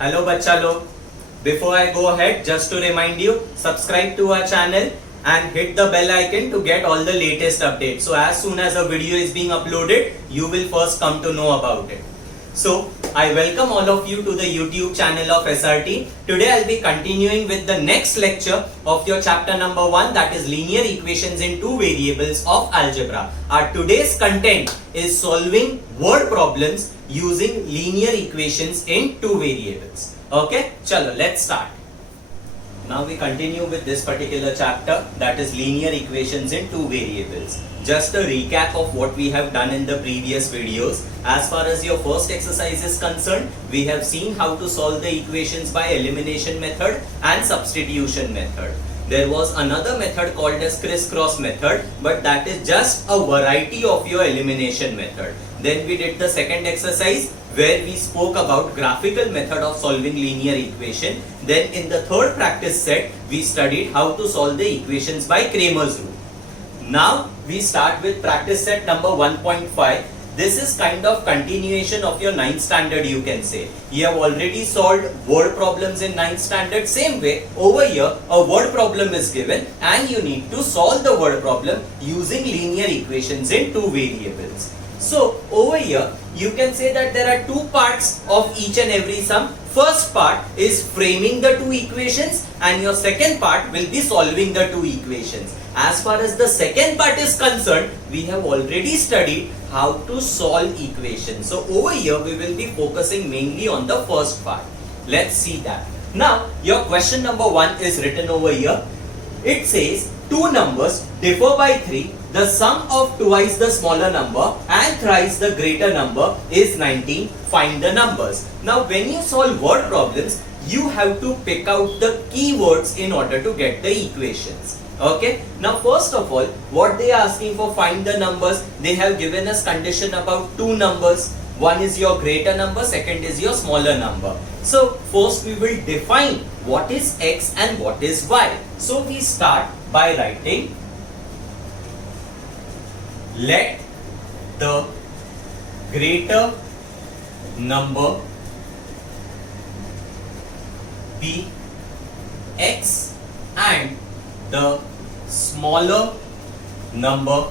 Hello बच्चा लोग. Before I go ahead, just to remind you, subscribe to our channel and hit the bell icon to get all the latest updates. So as soon as a video is being uploaded, you will first come to know about it. So I welcome all of you to the YouTube channel of SRT. Today I'll be continuing with the next lecture of your chapter number 1, that is linear equations in two variables of algebra. Our today's content is solving word problems using linear equations in two variables. Okay, chalo, let's start. Now we continue with this particular chapter, that is linear equations in two variables. Just a recap of what we have done in the previous videos. As far as your first exercise is concerned, we have seen how to solve the equations by elimination method and substitution method. There was another method called as crisscross method, but that is just a variety of your elimination method. Then we did the second exercise where we spoke about graphical method of solving linear equation. Then in the third practice set, we studied how to solve the equations by Cramer's rule. Now we start with practice set number 1.5. This is kind of continuation of your 9th standard, you can say. You have already solved word problems in 9th standard. Same way, over here a word problem is given and you need to solve the word problem using linear equations in two variables. So over here you can say that there are two parts of each and every sum. First part is framing the two equations and your second part will be solving the two equations. As far as the second part is concerned, we have already studied how to solve equations. So over here we will be focusing mainly on the first part. Let's see that. Now your question number 1 is written over here. It says two numbers differ by 3. The sum of twice the smaller number and thrice the greater number is 19. Find the numbers. Now when you solve word problems, you have to pick out the keywords in order to get the equations. Okay. Now first of all, what they are asking for, find the numbers. They have given us condition about two numbers. One is your greater number, second is your smaller number. So first we will define what is x and what is y. So we start by writing, let the greater number be x and the smaller number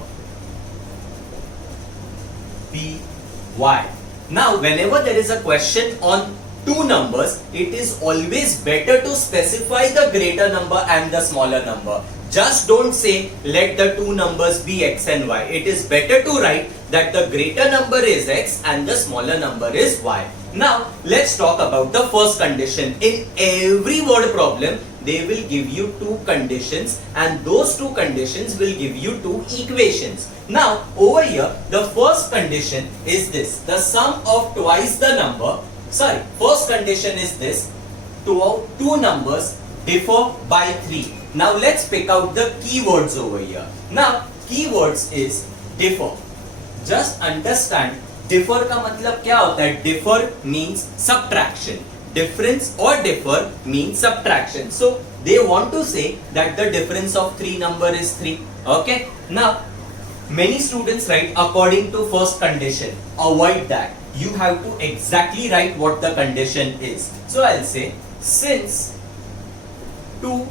be y. Now whenever there is a question on two numbers, it is always better to specify the greater number and the smaller number. Just don't say let the two numbers be x and y. It is better to write that the greater number is x and the smaller number is y. Now let's talk about the first condition. In every word problem, they will give you two conditions and those two conditions will give you two equations. Now over here, the first condition is this. The sum of twice the number, first condition is this. Two numbers differ by 3. Now let's pick out the keywords over here. Now keywords is differ. Just understand differ का मतलब क्या होता है? Differ means subtraction. Difference or differ means subtraction. So they want to say that the difference of three number is 3. Okay. Now many students write according to first condition. Avoid that. You have to exactly write what the condition is. So I'll say, since two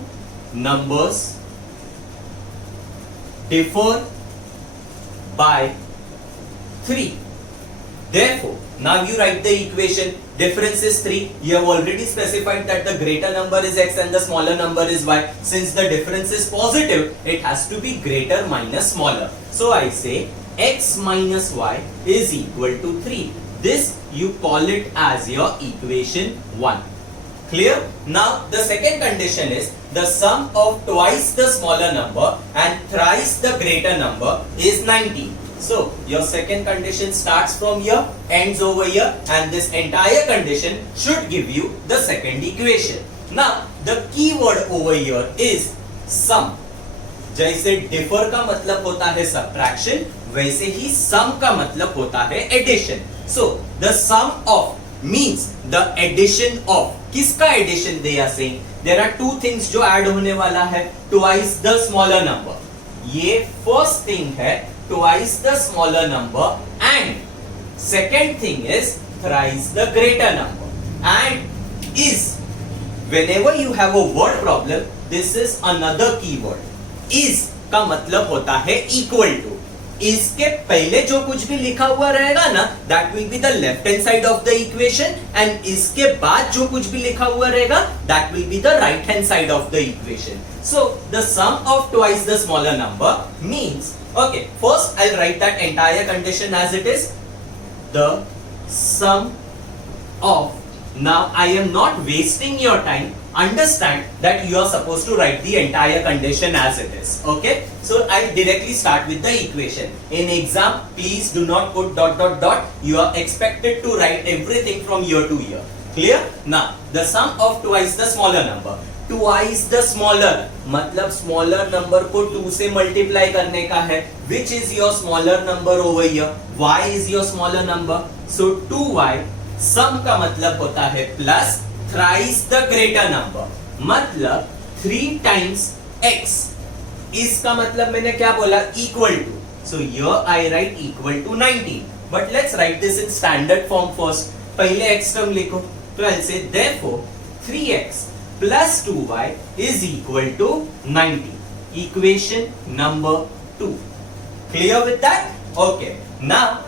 numbers differ by 3, therefore, now you write the equation. Difference is 3. You have already specified that the greater number is x and the smaller number is y. Since the difference is positive, it has to be greater minus smaller. So I say x minus y is equal to 3. This you call it as your equation 1. Clear? Now the second condition is the sum of twice the smaller number and thrice the greater number is 19. So your second condition starts from here, ends over here, and this entire condition should give you the second equation. Now the keyword over here is sum. जैसे differ का मतलब होता है subtraction, वैसे ही sum का मतलब होता है addition. So the sum of means the addition of. किसका addition they are saying? There are two things जो add होने वाला है. Twice the smaller number. ये first thing है, twice the smaller number, and second thing is thrice the greater number. And is. Whenever you have a word problem, this is another keyword. Is का मतलब होता है equal to. इसके पहले जो कुछ भी लिखा हुआ रहेगा ना, that will be the left hand side of the equation, and इसके बाद जो कुछ भी लिखा हुआ रहेगा, that will be the right hand side of the equation. So the sum of twice the smaller number means, okay, first I'll write that entire condition as it is. The sum of, now I am not wasting your time. Understand that you are supposed to write the entire condition as it is. Okay, so I'll directly start with the equation. In exam, please do not put dot dot dot. You are expected to write everything from year to year. Clear? Now the sum of twice the smaller number. Twice the smaller मतलब smaller number को 2 से multiply करने का है. Which is your smaller number over here? Y is your smaller number. So 2y sum का मतलब होता है plus thrice the greater number, मतलब 3 times x. इसका मतलब मैंने क्या बोला? Equal to. So here I write equal to 19. But let's write this in standard form first. पहले x term लिखो. तो I'll say therefore 3x plus 2y is equal to 90. Equation number 2. Clear with that? Okay. Now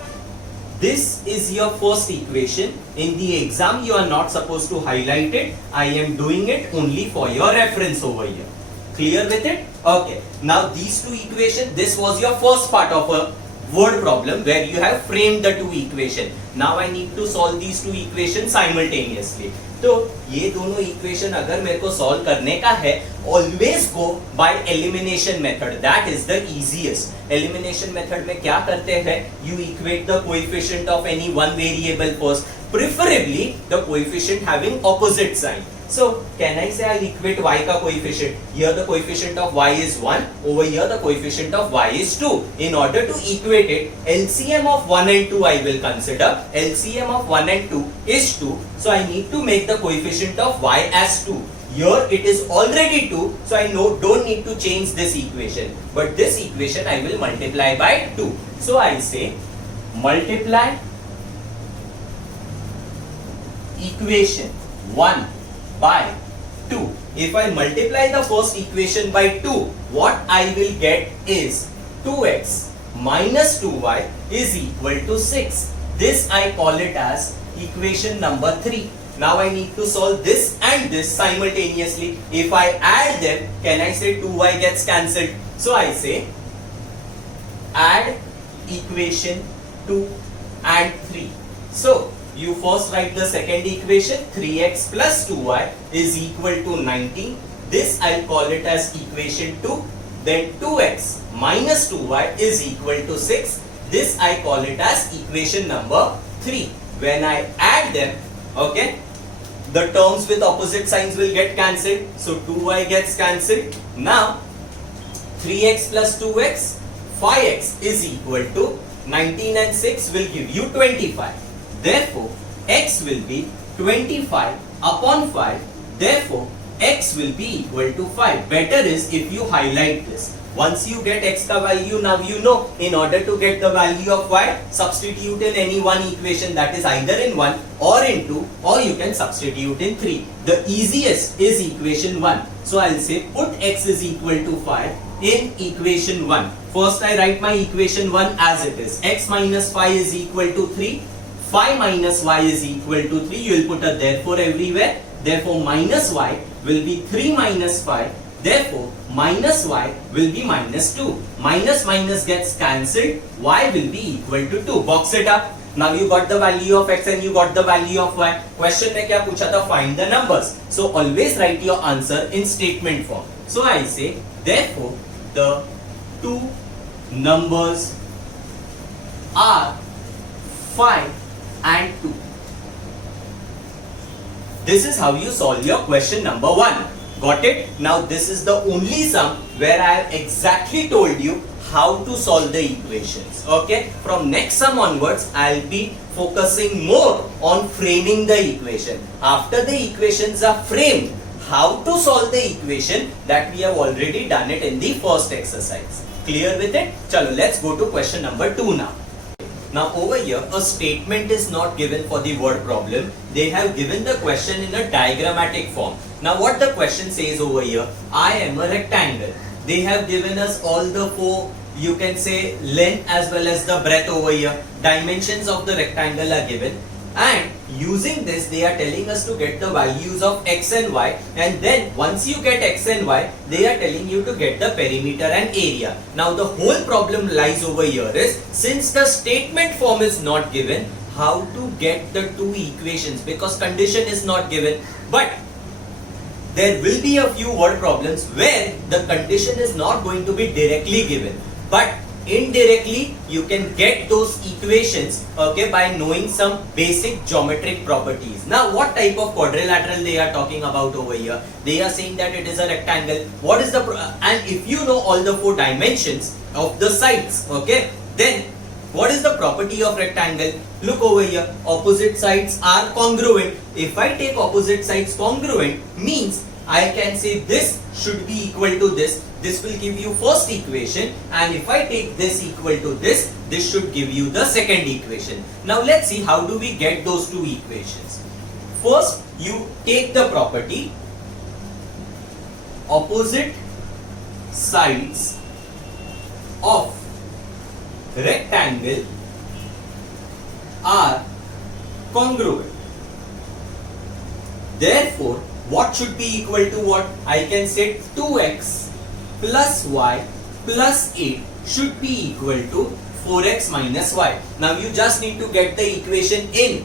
this is your first equation. In the exam you are not supposed to highlight it. I am doing it only for your reference over here. Clear with it? Okay. Now these two equations, this was your first part of a word problem where you have framed the two equation. Now I need to solve these two equations simultaneously. तो ये दोनों equation अगर मेरे को solve करने का है, always go by elimination method. That is the easiest. Elimination method में क्या करते हैं? You equate the coefficient of any one variable first, preferably the coefficient having opposite sign. So can I say I'll equate y का coefficient? Here the coefficient of y is 1. Over here the coefficient of y is 2. In order to equate it, LCM of 1 and 2 I will consider. LCM of 1 and 2 is 2. So I need to make the coefficient of y as 2. Here it is already 2. So I don't need to change this equation. But this equation I will multiply by 2. So I say multiply equation 1 by 2. If I multiply the first equation by 2, what I will get is 2x minus 2y is equal to 6. This I call it as equation number 3. Now I need to solve this and this simultaneously. If I add them, can I say 2y gets cancelled? So I say add equation 2 and 3. So you first write the second equation, 3x plus 2y is equal to 90. This I'll call it as equation 2. Then 2x minus 2y is equal to 6. This I call it as equation number 3. When I add them, okay, the terms with opposite signs will get cancelled. So 2y gets cancelled. Now 3x plus 2x, 5x is equal to 19 and 6 will give you 25. Therefore, x will be 25 upon 5. Therefore, x will be equal to 5. Better is if you highlight this. Once you get x ka value, now you know in order to get the value of y, substitute in any one equation, that is either in 1 or in 2, or you can substitute in 3. The easiest is equation 1. So I'll say put x is equal to 5 in equation 1. First I write my equation 1 as it is. X minus 5 is equal to 3. 5 minus y is equal to 3. You will put a therefore everywhere. Therefore minus y will be 3 minus 5. Therefore minus y will be minus 2. Minus minus gets cancelled. Y will be equal to 2. Box it up. Now you got the value of x and you got the value of y. Question में क्या पूछा था? Find the numbers. So always write your answer in statement form. So I say therefore the two numbers are 5 and 2. This is how you solve your question number 1. Got it? Now this is the only sum where I have exactly told you how to solve the equations. Okay? From next sum onwards, I'll be focusing more on framing the equation. After the equations are framed, how to solve the equation, that we have already done it in the first exercise. Clear with it? Chalo, let's go to question number 2 now. Now over here, a statement is not given for the word problem. They have given the question in a diagrammatic form. Now what the question says over here, I am a rectangle. They have given us all the four, you can say, length as well as the breadth over here. Dimensions of the rectangle are given. And using this, they are telling us to get the values of x and y, and then once you get x and y, they are telling you to get the perimeter and area. Now the whole problem lies over here is, since the statement form is not given, how to get the two equations, because condition is not given. But there will be a few word problems where the condition is not going to be directly given, but indirectly you can get those equations, okay, by knowing some basic geometric properties. Now what type of quadrilateral they are talking about over here? They are saying that it is a rectangle. What is the and if you know all the four dimensions of the sides, okay, then what is the property of rectangle? Look over here, opposite sides are congruent. If I take opposite sides congruent, means I can say this should be equal to this. This will give you first equation, and if I take this equal to this should give you the second equation. Now let's see how do we get those two equations. First, you take the property opposite sides of rectangle are congruent. Therefore, what should be equal to what? I can say 2x plus y plus 8 should be equal to 4x minus y. Now you just need to get the equation in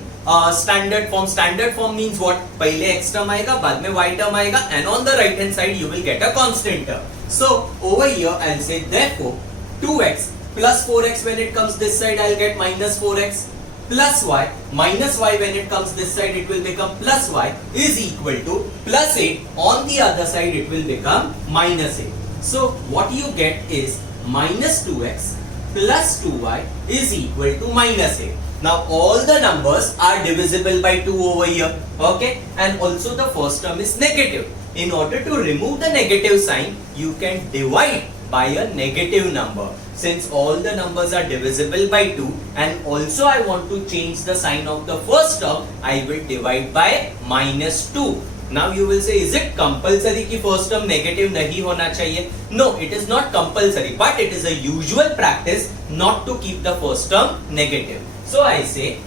standard form. Standard form means what? पहले x term आएगा, बाद में y term आएगा, and on the right hand side you will get a constant term. So over here I'll say therefore 2x plus 4x, when it comes this side I'll get minus 4x, plus y minus y, when it comes this side it will become plus y, is equal to plus 8. On the other side it will become minus 8. So what you get is minus 2x plus 2y is equal to minus 8. Now all the numbers are divisible by 2 over here, okay, and also the first term is negative. In order to remove the negative sign, you can divide by a negative number. Since all the numbers are divisible by 2, and also I want to change the sign of the first term, I will divide by minus 2. Now you will say, is it compulsory कि first term negative नहीं होना चाहिए? No, it is not compulsory, but it is a usual practice not to keep the first term negative. So I say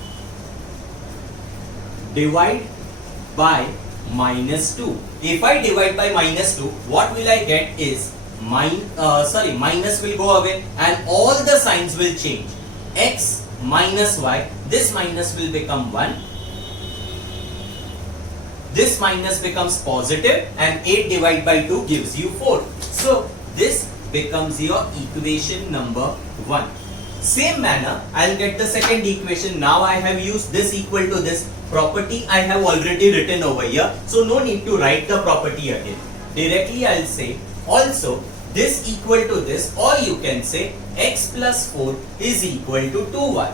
divide by minus 2. If I divide by minus 2, what will I get is minus will go away and all the signs will change. X minus y, this minus will become 1. This minus becomes positive, and 8 divided by 2 gives you 4. So this becomes your equation number 1. Same manner, I'll get the second equation. Now I have used this equal to this property. I have already written over here, so no need to write the property again. Directly I'll say also this equal to this, or you can say x plus 4 is equal to 2y.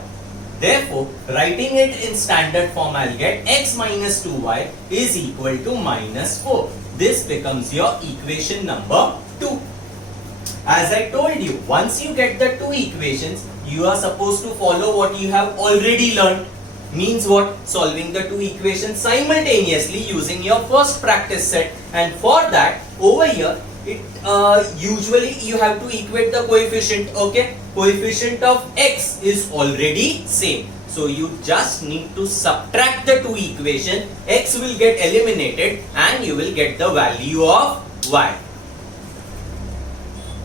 Therefore, writing it in standard form, I'll get x minus 2y is equal to minus 4. This becomes your equation number 2. As I told you, once you get the two equations, you are supposed to follow what you have already learned. Means what? Solving the two equations simultaneously using your first practice set. And for that, over here, usually you have to equate the coefficient, okay? Coefficient of x is already same. So you just need to subtract the two equations. X will get eliminated and you will get the value of y.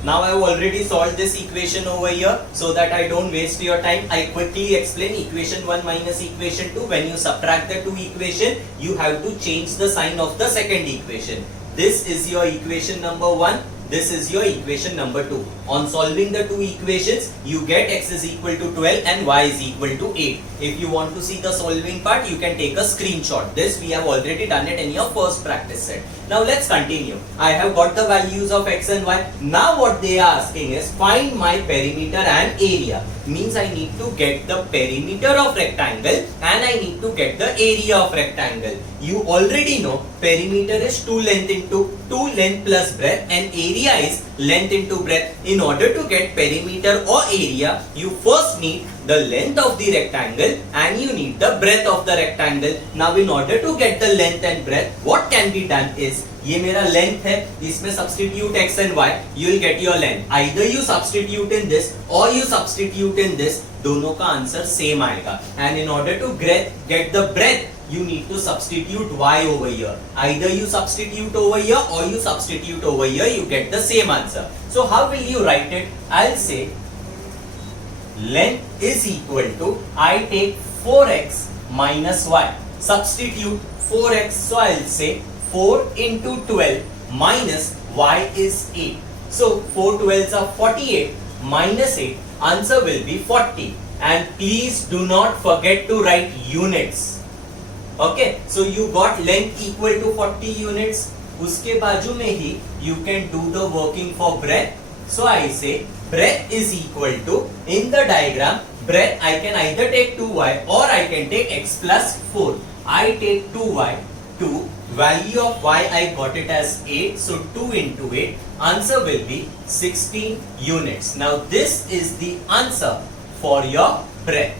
Now I have already solved this equation over here, so that I don't waste your time. I quickly explain equation 1 minus equation 2. When you subtract the two equations, you have to change the sign of the second equation. This is your equation number 1. This is your equation number 2. On solving the two equations, you get x is equal to 12 and y is equal to 8. If you want to see the solving part, you can take a screenshot. This we have already done it in your first practice set. Now let's continue. I have got the values of x and y. Now what they are asking is find my perimeter and area. Means I need to get the perimeter of rectangle and I need to get the area of rectangle. You already know perimeter is 2 length plus breadth and area area is length into breadth. In order to get perimeter or area, you first need the length of the rectangle and you need the breadth of the rectangle. Now in order to get the length and breadth, what can be done is, ये मेरा length है, इसमें substitute x and y, you will get your length. Either you substitute in this or you substitute in this, दोनों का answer same आएगा. And in order to get the breadth, you need to substitute y over here. Either you substitute over here or you substitute over here, you get the same answer. So how will you write it? I'll say length is equal to, I take 4x minus y. Substitute 4x, so I'll say 4 into 12 minus y is 8. So 4 12s are 48 minus 8. Answer will be 40. And please do not forget to write units. Okay, so you got length equal to 40 units. उसके बाजू में ही you can do the working for breadth. So I say breadth is equal to, in the diagram, breadth I can either take 2y or I can take x plus 4. I take 2y, 2, value of y I got it as 8, so 2 into 8, answer will be 16 units. Now this is the answer for your breadth.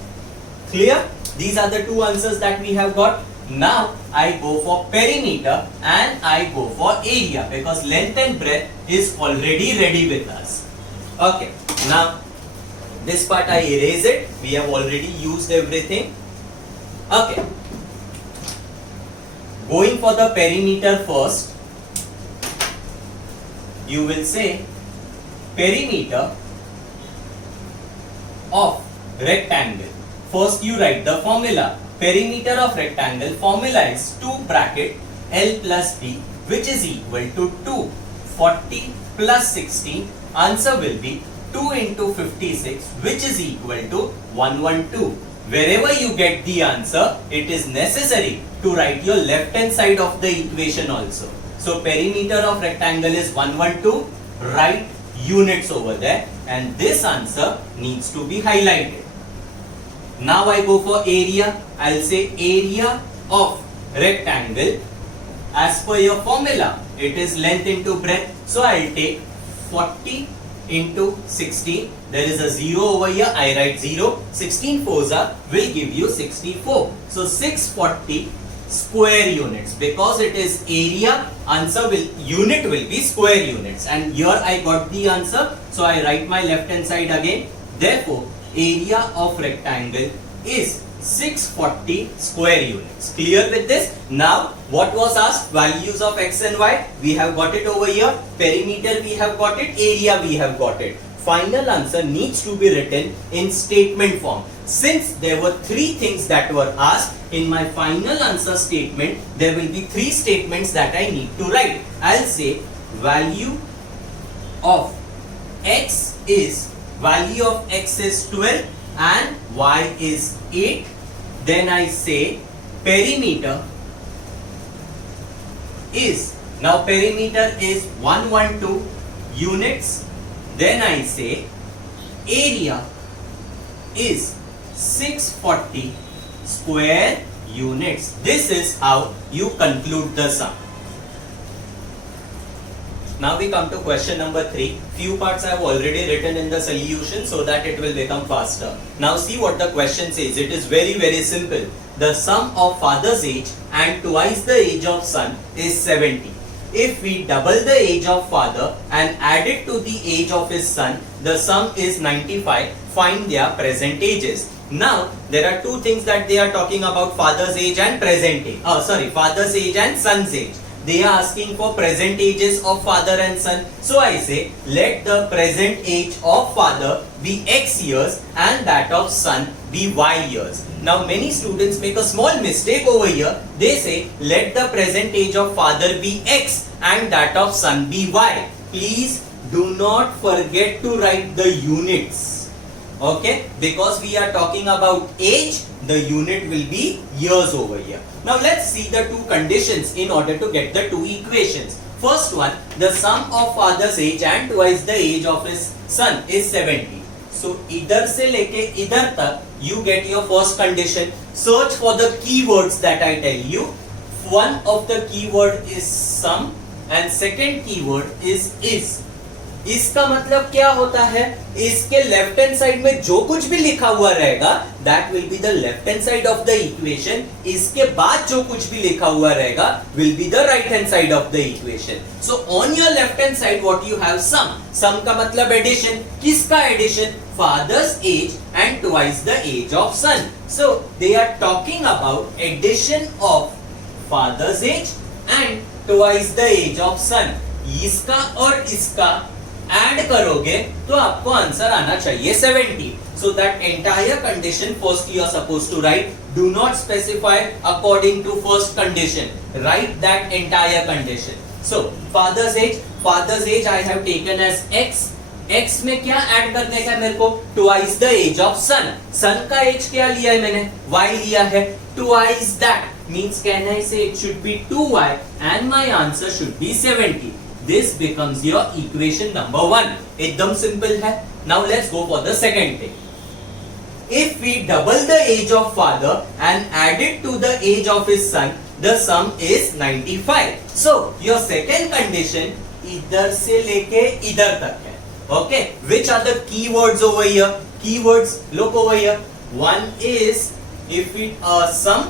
Clear? These are the two answers that we have got. Now I go for perimeter and I go for area because length and breadth is already ready with us. Okay, now this part I erase it. We have already used everything. Okay, going for the perimeter first, you will say perimeter of rectangle. First you write the formula. Perimeter of rectangle formula is 2 bracket L plus B, which is equal to 2. 40 plus 16, answer will be 2 into 56, which is equal to 112. Wherever you get the answer, it is necessary to write your left hand side of the equation also. So perimeter of rectangle is 112, write units over there, and this answer needs to be highlighted. Now I go for area. I'll say area of rectangle. As per your formula, it is length into breadth. So I'll take 40 into 16. There is a 0 over here. I write 0. 16 fours will give you 64. So 640 square units. Because it is area, unit will be square units. And here I got the answer. So I write my left hand side again. Therefore, area of rectangle is 640 square units. Clear with this? Now, what was asked? Values of x and y. We have got it over here. Perimeter we have got it. Area we have got it. Final answer needs to be written in statement form. Since there were 3 things that were asked, in my final answer statement, there will be 3 statements that I need to write. I'll say value of x is 12 and y is 8. Then I say perimeter is, now perimeter is 112 units. Then I say area is 640 square units. This is how you conclude the sum. Now we come to question number 3. Few parts I have already written in the solution so that it will become faster. Now see what the question says. It is very simple. The sum of father's age and twice the age of son is 70. If we double the age of father and add it to the age of his son, the sum is 95. Find their present ages. Now there are 2 things that they are talking about: father's age and present age. Father's age and son's age. They are asking for present ages of father and son. So I say let the present age of father be x years and that of son be y years. Now many students make a small mistake over here. They say let the present age of father be x and that of son be y. Please do not forget to write the units. Okay? Because we are talking about age, the unit will be years over here. Now let's see the 2 conditions in order to get the 2 equations. First one, the sum of father's age and twice the age of his son is 70. So idhar se leke idhar tak you get your first condition. Search for the keywords that I tell you. One of the keyword is sum and second keyword is. इसका मतलब क्या होता है, इसके left hand side में जो कुछ भी लिखा हुआ रहेगा that will be the left hand side of the equation, इसके बाद जो कुछ भी लिखा हुआ रहेगा will be the right hand side of the equation. So on your left hand side what you have sum. Sum का मतलब एडिशन. किसका addition? father's age and twice the age of son. So they are talking about addition of father's age and twice the age of son. इसका और इसका add करोगे तो आपको answer आना चाहिए 70. So that entire condition first you are supposed to write. Do not specify according to first condition. Write that entire condition. So father's age I have taken as x. x में क्या add करने का मेरे को? Twice the age of son. Son का age क्या लिया है मैंने? y लिया है. Twice that means can I say it should be 2y and my answer should be 70. This becomes your equation number 1. एकदम सिंपल है. Now let's go for the second thing. If we double the age of father and add it to the age of his son, the sum is 95. So your second condition इधर से लेके इधर तक है. Okay, which are the keywords over here? Keywords, look over here. One is if it sum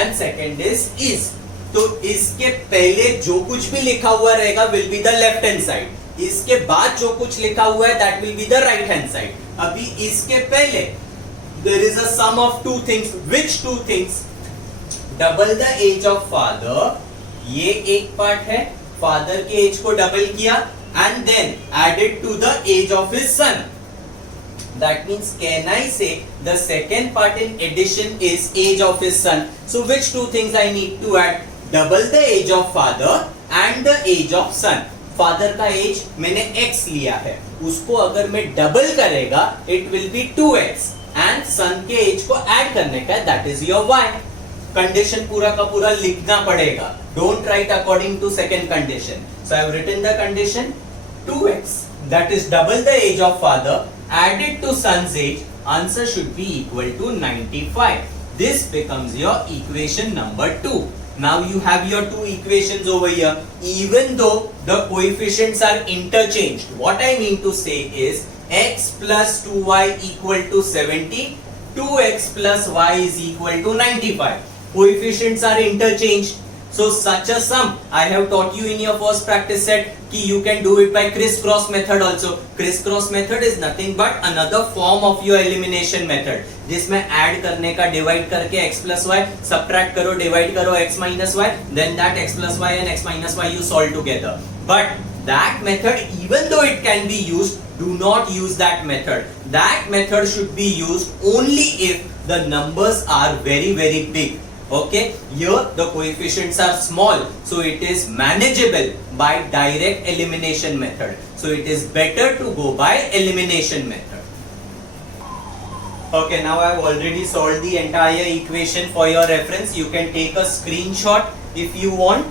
and second is. तो इसके पहले जो कुछ भी लिखा हुआ रहेगा will be the left hand side. इसके बाद जो कुछ लिखा हुआ है that will be the right hand side. अभी इसके पहले there is a sum of two things. Which two things? Double the age of father. ये एक पार्ट है. फादर के एज को डबल किया and then added to the age of his son. That means can I say the second part in addition is age of his son. So which two things I need to add? Double the age of father and the age of son. Father का age मैंने x लिया है, उसको अगर मैं double करेगा it will be 2x and son के age को ऐड करने का that is your y. Condition पूरा का पूरा लिखना पड़ेगा. Don't write according to second condition. So I have written the condition 2x that is double the age of father added to son's age. Answer should be equal to 95. This becomes your equation number 2. Now you have your two equations over here. Even though the coefficients are interchanged, what I mean to say is x plus 2y equal to 70, 2x plus y is equal to 95. Coefficients are interchanged. So such a sum I have taught you in your first practice set कि you can do it by crisscross method also. Crisscross method is nothing but another form of your elimination method, जिसमें add करने का divide करके x plus y, subtract करो, divide करो x minus y, then that x plus y and x minus y you solve together. But that method, even though it can be used, do not use that method. That method should be used only if the numbers are very very big. Okay, here the coefficients are small, so it is manageable by direct elimination method. So it is better to go by elimination method. Okay, now I have already solved the entire equation for your reference. You can take a screenshot if you want.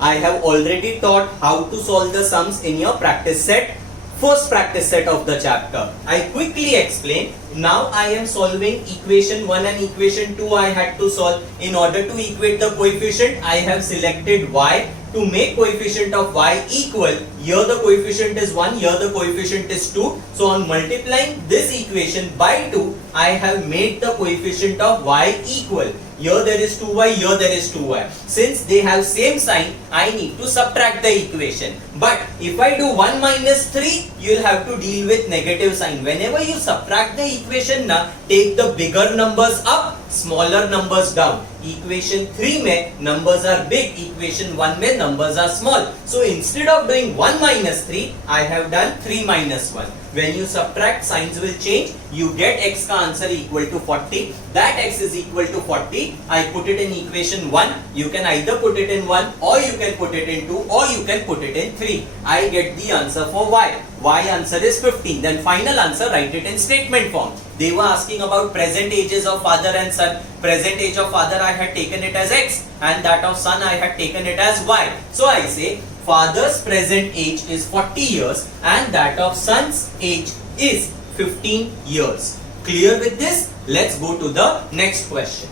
I have already taught how to solve the sums in your practice set. First practice set of the chapter. I quickly explain. Now I am solving equation 1 and equation 2 I had to solve. In order to equate the coefficient, I have selected y to make coefficient of y equal. Here the coefficient is 1, here the coefficient is 2. So on multiplying this equation by 2, I have made the coefficient of y equal. Here there is 2y, here there is 2y. Since they have same sign, I need to subtract the equation. But if I do 1 minus 3, you will have to deal with negative sign. Whenever you subtract the equation, take the bigger numbers up, smaller numbers down. Equation 3 में numbers are big, equation 1 में numbers are small. So instead of doing 1 minus 3, I have done 3 minus 1. When you subtract, signs will change. You get x का answer equal to 40. That x is equal to 40. I put it in equation 1. You can either put it in 1 or you can put it in 2 or you can put it in 3. I get the answer for y. Y answer is 15. Then final answer, write it in statement form. They were asking about present ages of father and son. Present age of father I had taken it as x and that of son I had taken it as y. So I say father's present age is 40 years and that of son's age is 15 years. Clear with this? Let's go to the next question.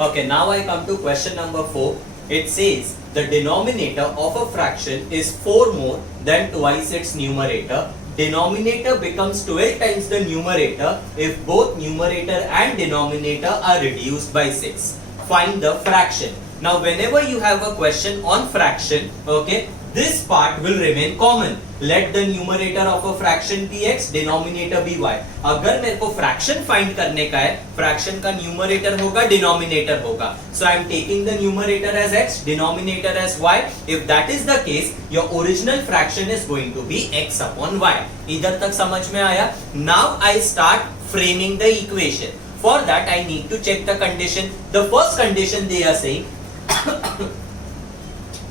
Okay, now I come to question number 4. It says the denominator of a fraction is 4 more than twice its numerator, denominator becomes 12 times the numerator if both numerator and denominator are reduced by 6. Find the fraction. Now whenever you have a question on fraction, okay, this part will remain common. Let the numerator of a fraction be x, denominator be y. अगर मेरे को fraction find करने का है, fraction का numerator होगा, denominator होगा. So I am taking the numerator as x, denominator as y. If that is the case, your original fraction is going to be x upon y. इधर तक समझ में आया? Now I start framing the equation. For that I need to check the condition. The first condition they are saying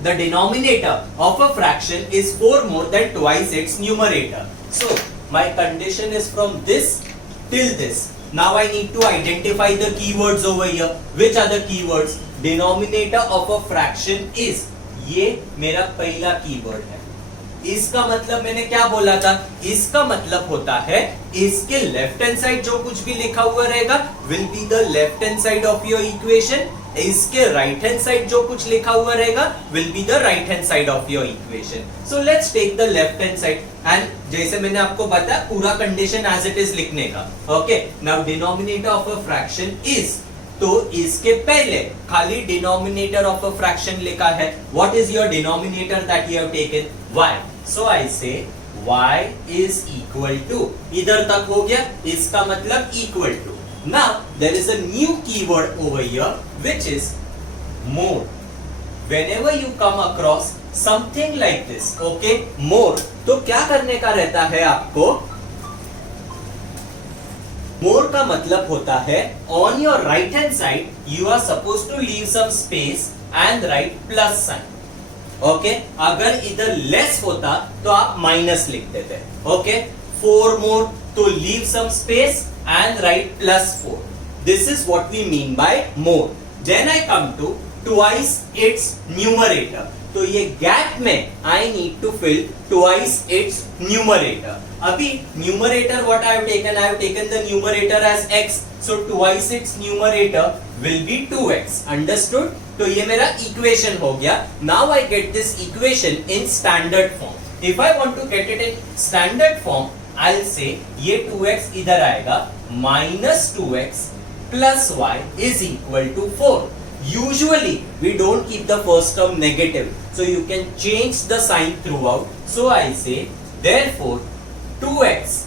the denominator of a fraction is 4 more than twice its numerator. So my condition is from this till this. Now I need to identify the keywords over here. Which are the keywords? Denominator of a fraction is, ये मेरा पहला keyword है. इसका मतलब मैंने क्या बोला था? इसका मतलब होता है इसके लेफ्ट हैंड साइड जो कुछ भी लिखा हुआ रहेगा will be the left hand side of your equation. इसके राइट हैंड साइड जो कुछ लिखा हुआ रहेगा will be the right hand side of your equation. So let's take the left hand side and जैसे मैंने आपको बताया पूरा कंडीशन एज इट इज लिखने का. Okay, now denominator of a fraction is, तो इसके पहले खाली डिनोमिनेटर ऑफ अ फ्रैक्शन लिखा है. What is your denominator that you have taken? y. सो आई से y is equal to, इधर तक हो गया, इसका मतलब equal to. Now there is a new keyword over here which is more. Whenever you come across something like this, okay, more, तो क्या करने का रहता है आपको? More का मतलब होता है on your right hand side you are supposed to leave some space and write plus sign. Okay, अगर इधर लेस होता तो आप माइनस लिख देते. ओके, 4 मोर, तो leave some space and write +4. This is what we mean by more. Then I come to twice its numerator. तो ये गैप में I need to fill twice its numerator. अभी numerator what I have taken? I have taken the numerator as x, so twice its numerator will be 2x. Understood? तो ये मेरा equation हो गया. Now I get this equation in standard form. If I want to get it in standard form, I will say ये 2x इधर आएगा, -2x plus y is equal to 4. Usually we don't keep the first term negative, so you can change the sign throughout. So I say therefore 2x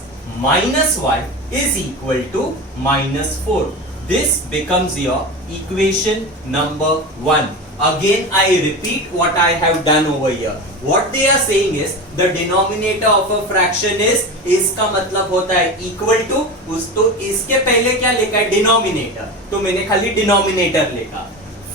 minus y is equal to -4. This becomes your equation number 1. Again I repeat what I have done over here. What they are saying is the denominator of a fraction is, इसका मतलब होता है equal to, तो इसके पहले क्या लिखा है? denominator, तो मैंने खाली denominator लिखा.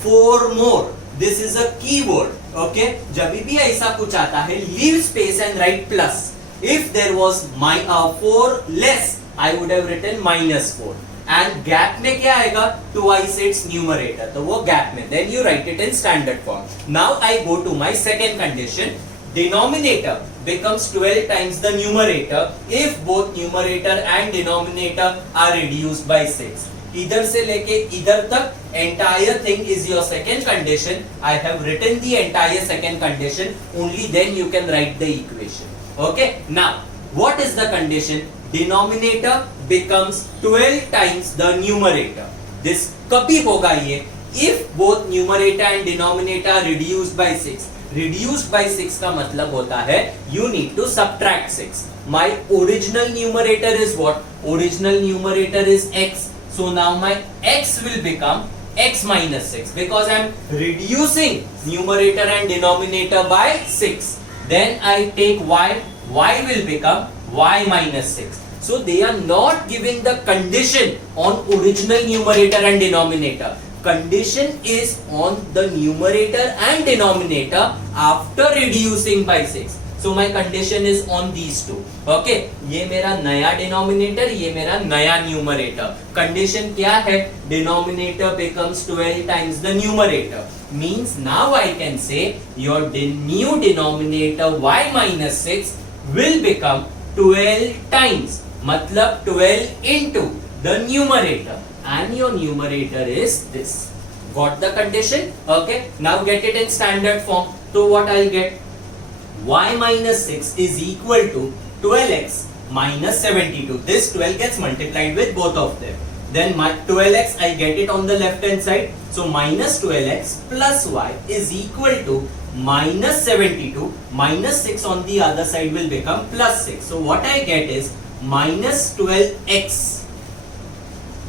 4 more, this is a keyword. Okay, जब भी ऐसा कुछ आता है leave space and write plus. If there was 4 less, I would have written -4. And gap में क्या आएगा? ट्वाइस इट्स न्यूमरेटर, तो वो गैप में. Then you write it in standard form. Now I go to my second condition. Denominator becomes 12 times the numerator if both numerator and denominator are reduced by 6. इधर से लेके इधर तक entire thing is your second condition. I have written the entire second condition. Only then you can write the equation. Okay, now what is the condition? Denominator becomes 12 times the numerator. This कभी होगा ये if both numerator and denominator are reduced by 6. Reduced by 6 का मतलब होता है you need to subtract 6. My original numerator is what? Original numerator is x. So now my x will become x minus 6 because I am reducing numerator and denominator by 6. Then I take y. Y will become y minus 6. So they are not giving the condition on original numerator and denominator. Condition is on the numerator and denominator after reducing by 6. So my condition is on these two. Okay, ये मेरा नया denominator, ये मेरा नया numerator. Condition क्या है? Denominator becomes 12 times the numerator. Means now I can say your new denominator y minus 6 will become 12 times. मतलब 12 into the numerator, and your numerator is this. Got the condition? Okay. Now get it in standard form. So what I'll get? Y minus 6 is equal to 12x minus 72. This 12 gets multiplied with both of them. Then my 12x, I get it on the left hand side. So minus 12x plus y is equal to minus 72. Minus 6 on the other side will become plus 6. So what I get is minus 12x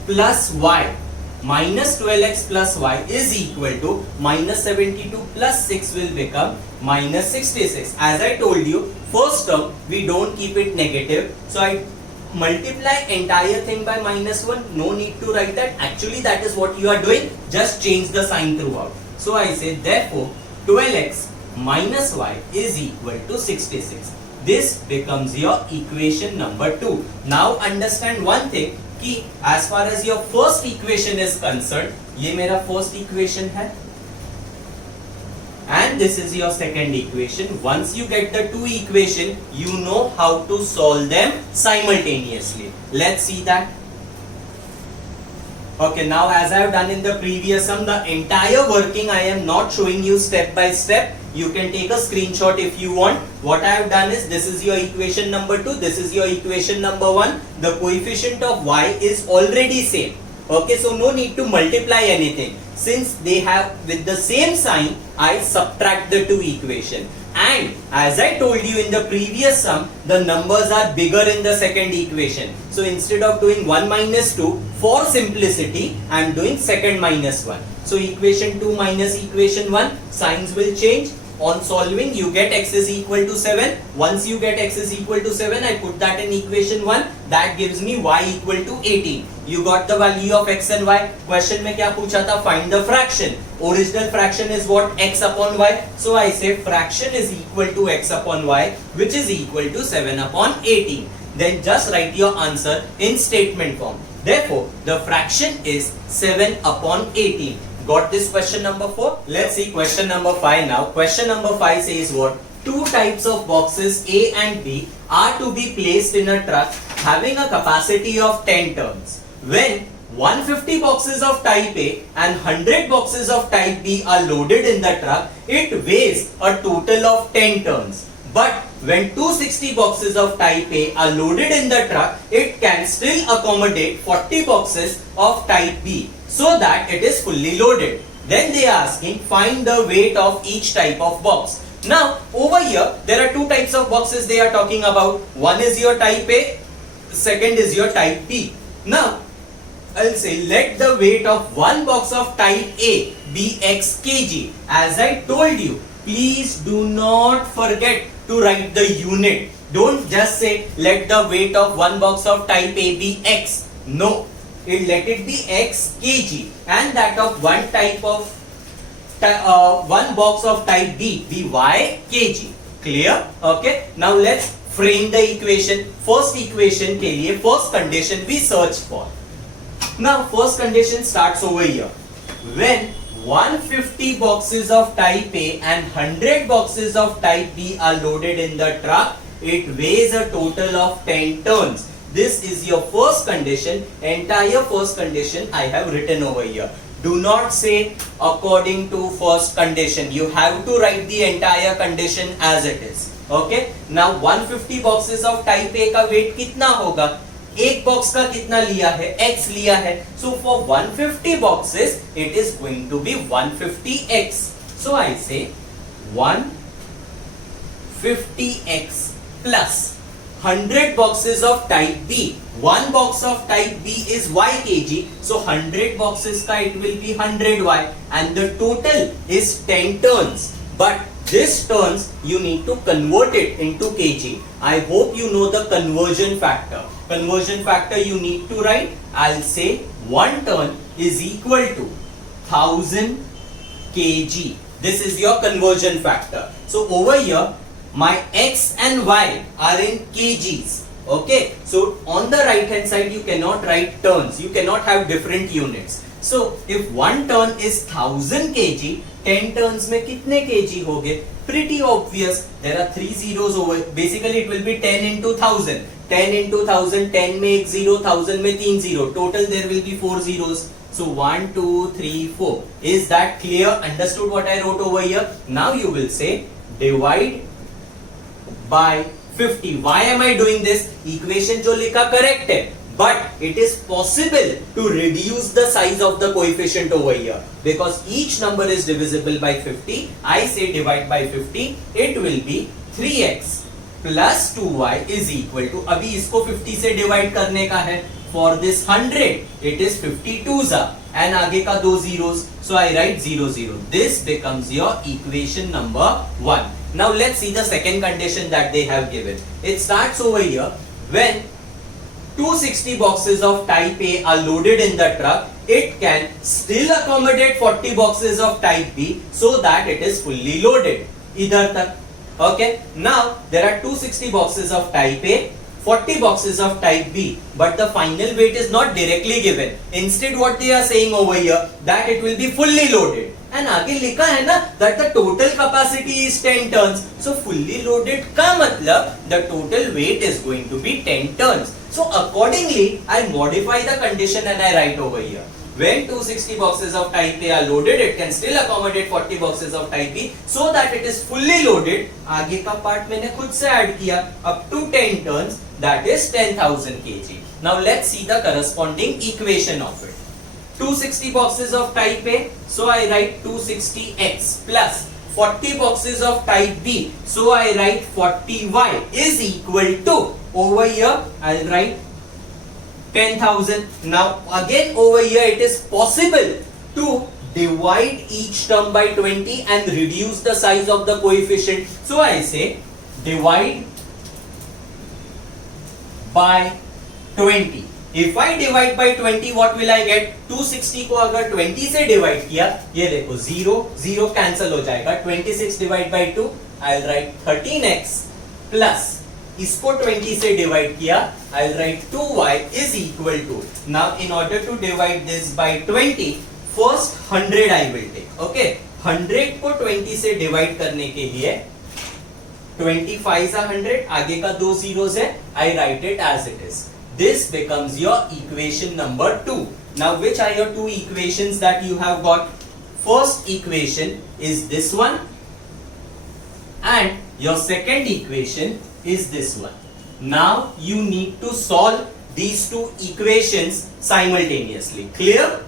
plus y. Minus 12x plus y is equal to minus 72 plus 6 will become minus 66. As I told you, first term we don't keep it negative. So I multiply entire thing by minus 1. No need to write that. Actually that is what you are doing. Just change the sign throughout. So I say therefore 12x minus y is equal to 66. This becomes your equation number 2. Now understand one thing. कि as far as your first equation is concerned, ये मेरा first equation है, and this is your second equation. Once you get the two equation, you know how to solve them simultaneously. Let's see that. Okay, now as I have done in the previous sum, the entire working I am not showing you step by step. You can take a screenshot if you want. What I have done is, this is your equation number 2, this is your equation number 1. The coefficient of y is already same. Okay, so no need to multiply anything. Since they have with the same sign, I subtract the two equation. And as I told you in the previous sum, the numbers are bigger in the second equation. So instead of doing 1 minus 2, for simplicity, I am doing second minus 1. So equation 2 minus equation 1, signs will change. On solving, you get x is equal to 7. Once you get x is equal to 7, I put that in equation 1. That gives me y equal to 18. You got the value of x and y. Question में क्या पूछा था? Find the fraction. Original fraction is what? X upon y. So I say fraction is equal to x upon y, which is equal to 7 upon 18. Then just write your answer in statement form. Therefore, the fraction is 7 upon 18. Got this question number 4? Let's see question number 5 now. Question number 5 says what? Two types of boxes A and B are to be placed in a truck having a capacity of 10 tons. When 150 boxes of type A and 100 boxes of type B are loaded in the truck, it weighs a total of 10 tons. But when 260 boxes of type A are loaded in the truck, it can still accommodate 40 boxes of type B, so that it is fully loaded. Then they are asking, find the weight of each type of box. Now over here there are two types of boxes they are talking about. One is your type A, second is your type B. Now I'll say let the weight of one box of type A be x kg. As I told you, please do not forget to write the unit. Don't just say let the weight of one box of type A be x. No, let it be x kg, and that of one type of one box of type B be y kg. Clear? Okay. Now let's frame the equation. First equation के लिए first condition we search for. Now first condition starts over here. When 150 boxes of type A and 100 boxes of type B are loaded in the truck, it weighs a total of 10 tons. This is your first condition. Entire first condition I have written over here. Do not say according to first condition. You have to write the entire condition as it is. Okay. Now 150 boxes of type A का weight कितना होगा? एक box का कितना लिया है? x लिया है. So for 150 boxes, it is going to be 150x. So I say 150x plus 100 boxes of type B. One box of type B is y kg. So 100 boxes का it will be 100y, and the total is 10 turns. But this turns you need to convert it into kg. I hope you know the conversion factor. Conversion factor you need to write. I'll say 1 turn is equal to 1000 kg. This is your conversion factor. So over here my x and y are in kgs. Okay. So on the right hand side you cannot write turns. You cannot have different units. So if 1 turn is 1000 kg, 10 turns में कितने kg होंगे? Pretty obvious. There are 3 zeros over. Basically it will be 10 into 1000. 10 into 1000, 10 में 1 0, 1000 में 3 0. Total there will be 4 zeros. So 1, 2, 3, 4. Is that clear? Understood what I wrote over here? Now you will say divide by 50. Why am I doing this? Equation जो लिखा correct है, but it is possible to reduce the size of the coefficient over here because each number is divisible by 50. I say divide by 50. It will be 3x plus 2y is equal to, अभी इसको 50 से divide करने का है. For this 100, it is 52s and आगे का दो zeros. So I write 0, 0. This becomes your equation number 1. Now let's see the second condition that they have given. It starts over here when 260 boxes of type A are loaded in the truck, it can still accommodate 40 boxes of type B so that it is fully loaded. इधर तक. Okay. Now there are 260 boxes of type A, 40 boxes of type B, but the final weight is not directly given. Instead what they are saying over here that it will be fully loaded. And आगे लिखा है ना that the total capacity is 10 tons. So fully loaded का मतलब the total weight is going to be 10 tons. So accordingly I modify the condition and I write over here. When 260 boxes of type A are loaded, it can still accommodate 40 boxes of type B so that it is fully loaded. आगे का part मैंने खुद से add किया up to 10 tons, that is 10,000 kg. Now let's see the corresponding equation of it. 260 boxes of type A, so I write 260x plus 40 boxes of type B, so I write 40y is equal to, over here I'll write 10,000. Now again over here it is possible to divide each term by 20 and reduce the size of the coefficient. So I say divide by 20. If I divide by 20, what will I get? 260 को अगर 20 से divide किया, ये देखो 0, 0 cancel हो जाएगा. 26 divide by 2, I'll write 13x plus इसको 20 से divide किया, I'll write 2y is equal to. Now in order to divide this by 20, first 100 I will take. Okay, 100 को 20 से divide करने के लिए 25 is 100, आगे का दो zeros है, I write it as it is. This becomes your equation number 2. Now which are your two equations that you have got? First equation is this one and your second equation is this one. Now you need to solve these two equations simultaneously. Clear?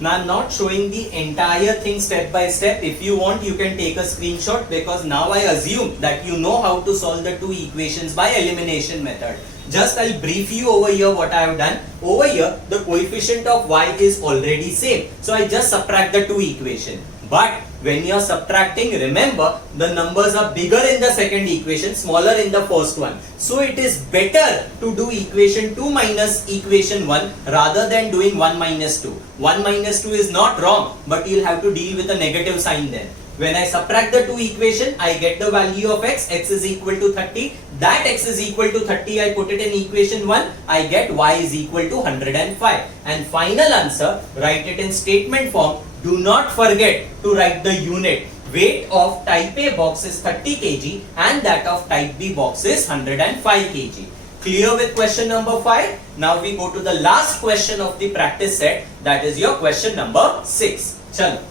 Now I'm not showing the entire thing step by step. If you want, you can take a screenshot because now I assume that you know how to solve the two equations by elimination method. Just I'll brief you over here what I have done. Over here, the coefficient of y is already same. So I just subtract the two equations. But when you are subtracting, remember the numbers are bigger in the second equation, smaller in the first one. So it is better to do equation 2 minus equation 1 rather than doing 1 minus 2. 1 minus 2 is not wrong, but you'll have to deal with a negative sign then. When I subtract the two equation, I get the value of x is equal to 30. That x is equal to 30, I put it in equation 1, I get y is equal to 105. And final answer, write it in statement form. Do not forget to write the unit. Weight of type A box is 30 kg and that of type B box is 105 kg. Clear with question number 5? Now we go to the last question of the practice set, that is your question number 6. Chalo.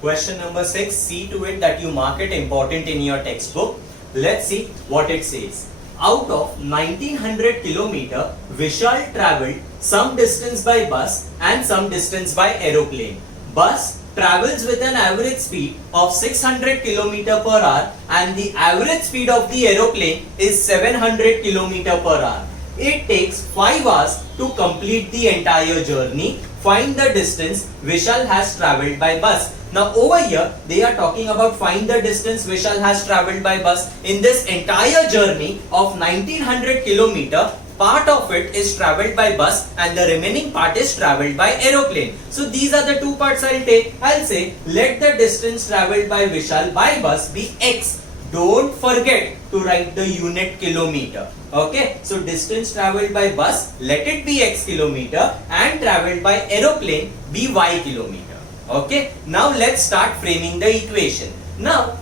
Question number 6, see to it that you mark it important in your textbook. Let's see what it says. Out of 1900 km, Vishal travelled some distance by bus and some distance by aeroplane. Bus travels with an average speed of 600 km per hour and the average speed of the aeroplane is 700 km per hour. It takes 5 hours to complete the entire journey. Find the distance Vishal has travelled by bus. Now over here they are talking about find the distance Vishal has travelled by bus. In this entire journey of 1900 km, part of it is travelled by bus and the remaining part is travelled by aeroplane. So these are the two parts I'll take. I'll say let the distance travelled by Vishal by bus be x. Don't forget to write the unit kilometer. Okay, so distance travelled by bus, let it be x kilometer and travelled by aeroplane be y kilometer. Okay, now let's start framing the equation. Now,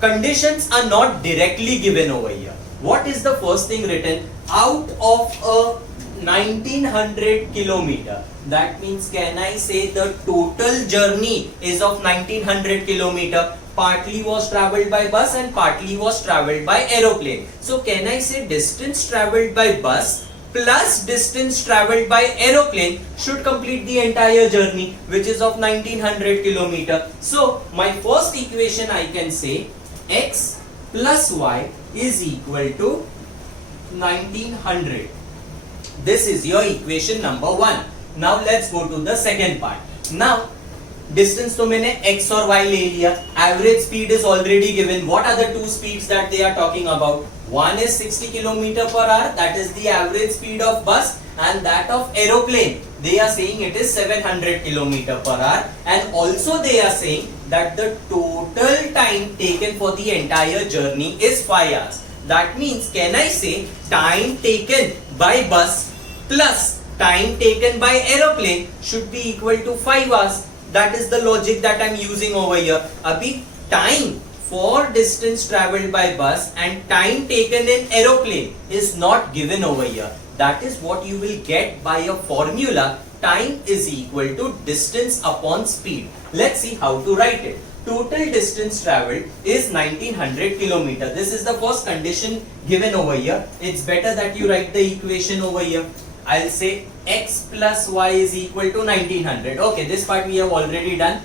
conditions are not directly given over here. What is the first thing written? Out of a 1900 kilometer. That means can I say the total journey is of 1900 kilometer? Partly was travelled by bus and partly was travelled by aeroplane. So can I say distance travelled by bus plus distance travelled by aeroplane should complete the entire journey, which is of 1900 kilometer. So my first equation I can say x plus y is equal to 1900. This is your equation number 1. Now let's go to the second part. Now distance तो मैंने x और y ले लिया. Average speed is already given. What are the two speeds that they are talking about? One is 60 km per hour, that is the average speed of bus, and that of aeroplane, they are saying it is 700 km per hour, and also they are saying that the total time taken for the entire journey is 5 hours. That means can I say time taken by bus plus time taken by aeroplane should be equal to 5 hours. That is the logic that I am using over here. Abhi time for distance travelled by bus and time taken in aeroplane is not given over here. That is what you will get by a formula. Time is equal to distance upon speed. Let's see how to write it. Total distance travelled is 1900 km. This is the first condition given over here. It's better that you write the equation over here. I'll say x plus y is equal to 1900. Okay, this part we have already done.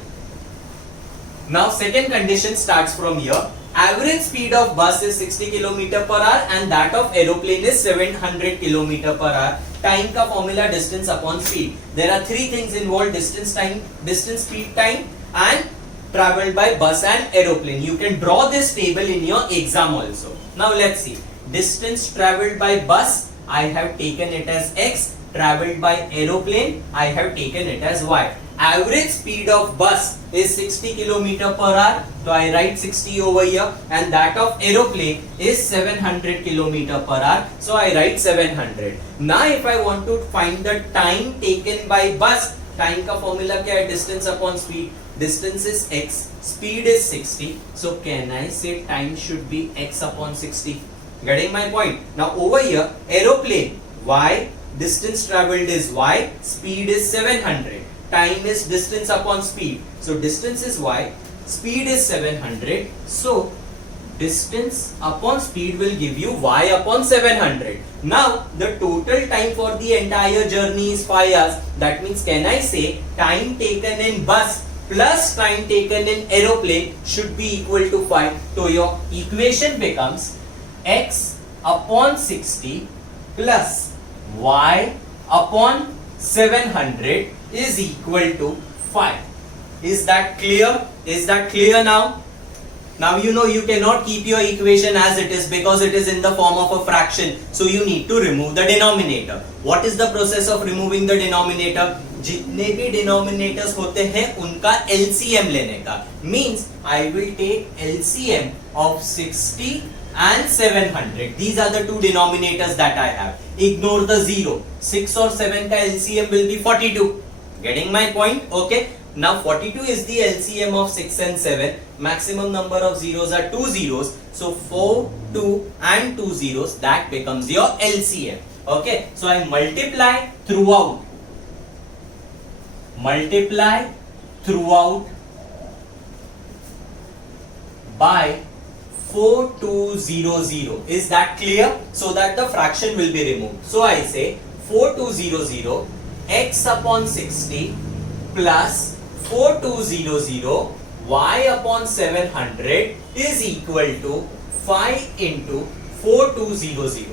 Now second condition starts from here. Average speed of bus is 60 km per hour and that of aeroplane is 700 km per hour. Time का formula distance upon speed. There are three things involved: distance, time, distance, speed, time, and travelled by bus and aeroplane. You can draw this table in your exam also. Now let's see. Distance travelled by bus, I have taken it as x. Travelled by aeroplane, I have taken it as y. Average speed of bus is 60 km per hour, so I write 60 over here, and that of aeroplane is 700 km per hour, so I write 700. Now if I want to find the time taken by bus, time का formula क्या है? Distance upon speed. Distance is x, speed is 60, so can I say time should be x upon 60? Getting my point? Now over here, aeroplane, y, distance travelled is y, speed is 700. Time is distance upon speed. So distance is y, speed is 700. So distance upon speed will give you y upon 700. Now the total time for the entire journey is 5 hours. That means can I say time taken in bus plus time taken in aeroplane should be equal to 5. So your equation becomes x upon 60 plus y upon 700 is equal to 5. Is that clear? Is that clear now? Now you know you cannot keep your equation as it is because it is in the form of a fraction. So you need to remove the denominator. What is the process of removing the denominator? जितने भी denominators होते हैं उनका LCM लेने का. Means I will take LCM of 60 and 700. These are the two denominators that I have. Ignore the 0. 6 or 7 का LCM will be 42. Getting my point? Okay. Now 42 is the LCM of 6 and 7. Maximum number of zeros are 2 zeros. So 4, 2 and 2 zeros. That becomes your LCM. Okay. So I multiply throughout. Multiply throughout by 4200. Is that clear? So that the fraction will be removed. So I say 4200 x upon 60 plus 4200 y upon 700 is equal to 5 into 4200.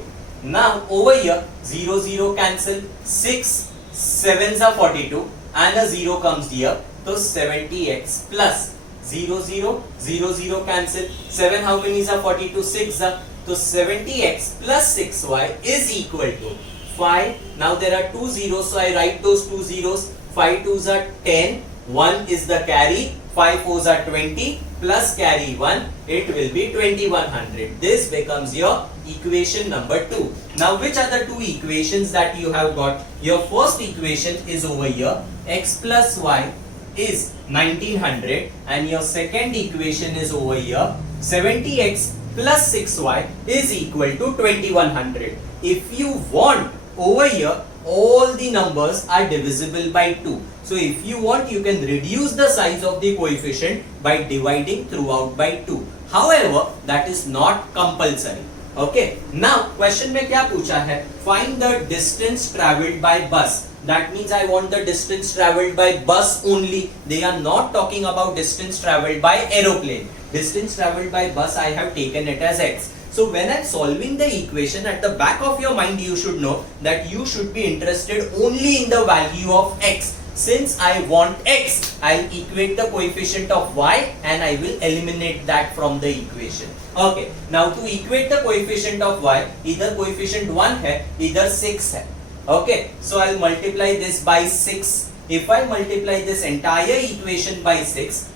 Now over here 0 cancel, 6 7s are 42 and a 0 comes here, so 70x plus 0 cancel, 7 how many are 42, 6 are, so 70x plus 6y is equal to 5. Now there are 2 zeros, so I write those 2 zeros. 5 2s are 10, 1 is the carry, 5 4s are 20 plus carry 1, it will be 2100. This becomes your equation number 2. Now which are the two equations that you have got? Your first equation is over here, x plus y is 1900, and your second equation is over here, 70x plus 6y is equal to 2100. If you want over here all the numbers are divisible by 2. So if you want, you can reduce the size of the coefficient by dividing throughout by 2. However, that is not compulsory. Okay. Now question में क्या पूछा है? Find the distance travelled by bus. That means I want the distance travelled by bus only. They are not talking about distance travelled by aeroplane. Distance travelled by bus, I have taken it as x. So when I'm solving the equation, at the back of your mind you should know that you should be interested only in the value of x. Since I want x, I'll equate the coefficient of y and I will eliminate that from the equation. Okay, now to equate the coefficient of y, either coefficient 1 है, either 6 है. Okay, so I'll multiply this by 6. If I multiply this entire equation by 6,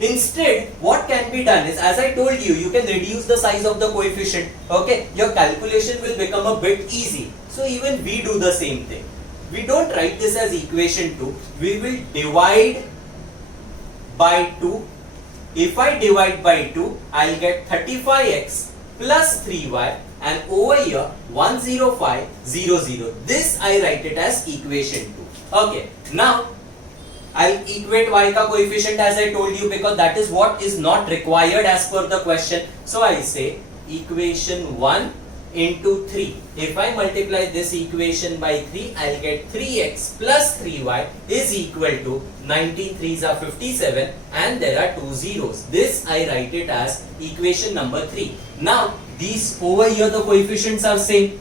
instead, what can be done is, as I told you, you can reduce the size of the coefficient. Okay, your calculation will become a bit easy. So even we do the same thing. We don't write this as equation 2. We will divide by 2. If I divide by 2, I'll get 35x plus 3y, and over here 10500. This I write it as equation 2. Okay, now I'll equate y ka coefficient as I told you, because that is what is not required as per the question. So I say equation 1 into 3. If I multiply this equation by 3, I'll get 3x plus 3y is equal to 19 3s are 57 and there are 2 zeros. This I write it as equation number 3. Now these over here the coefficients are same.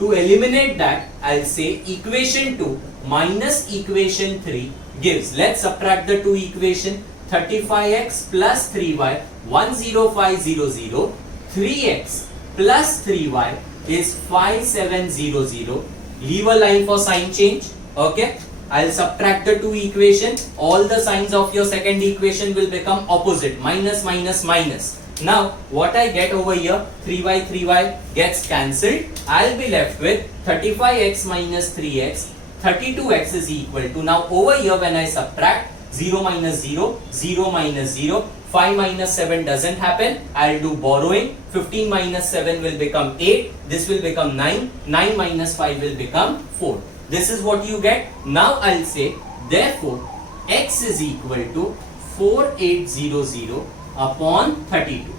To eliminate that, I'll say equation 2 minus equation 3 gives, let's subtract the two equation, 35x plus 3y 10500, 3x plus 3y is 5700. Leave a line for sign change. Okay, I'll subtract the two equation. All the signs of your second equation will become opposite, minus minus minus. Now what I get over here, 3y gets cancelled. I'll be left with 35x minus 3x, 32x is equal to, now over here when I subtract, 0 minus 0, 0 minus 0, 5 minus 7 doesn't happen. I'll do borrowing. 15 minus 7 will become 8. This will become 9. 9 minus 5 will become 4. This is what you get. Now I'll say, therefore, x is equal to 4800 upon 32.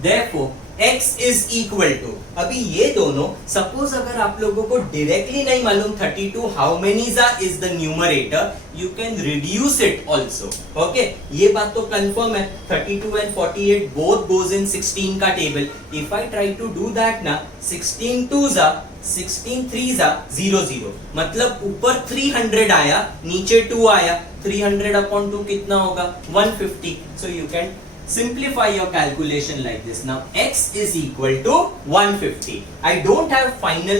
Therefore, x is equal to, अभी ये दोनों, suppose अगर आप लोगों को directly नहीं मालूम 32 how many is the numerator, you can reduce it also. Okay, ये बात तो confirm है. 32 and 48 both goes in 16 का table. If I try to do that ना, 16 2s are 16 3s are 00. मतलब ऊपर 300 आया, नीचे 2 आया. 300 upon 2 कितना होगा? 150. So you can simplify your calculation like this. Now x is equal to 150. I don't have final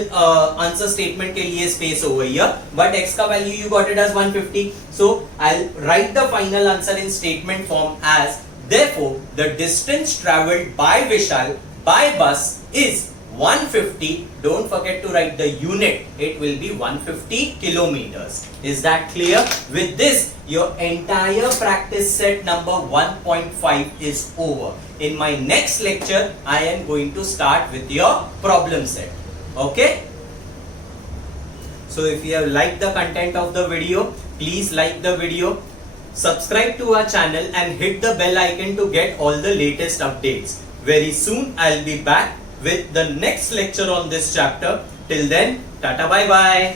answer statement के लिए space over here, but x का value you got it as 150. So I'll write the final answer in statement form as, therefore the distance travelled by Vishal by bus is 150. Don't forget to write the unit. It will be 150 kilometers. Is that clear? With this, your entire practice set number 1.5 is over. In my next lecture, I am going to start with your problem set. Okay? So if you have liked the content of the video, please like the video, subscribe to our channel and hit the bell icon to get all the latest updates. Very soon, I'll be back with the next lecture on this chapter. Till then, tata bye bye.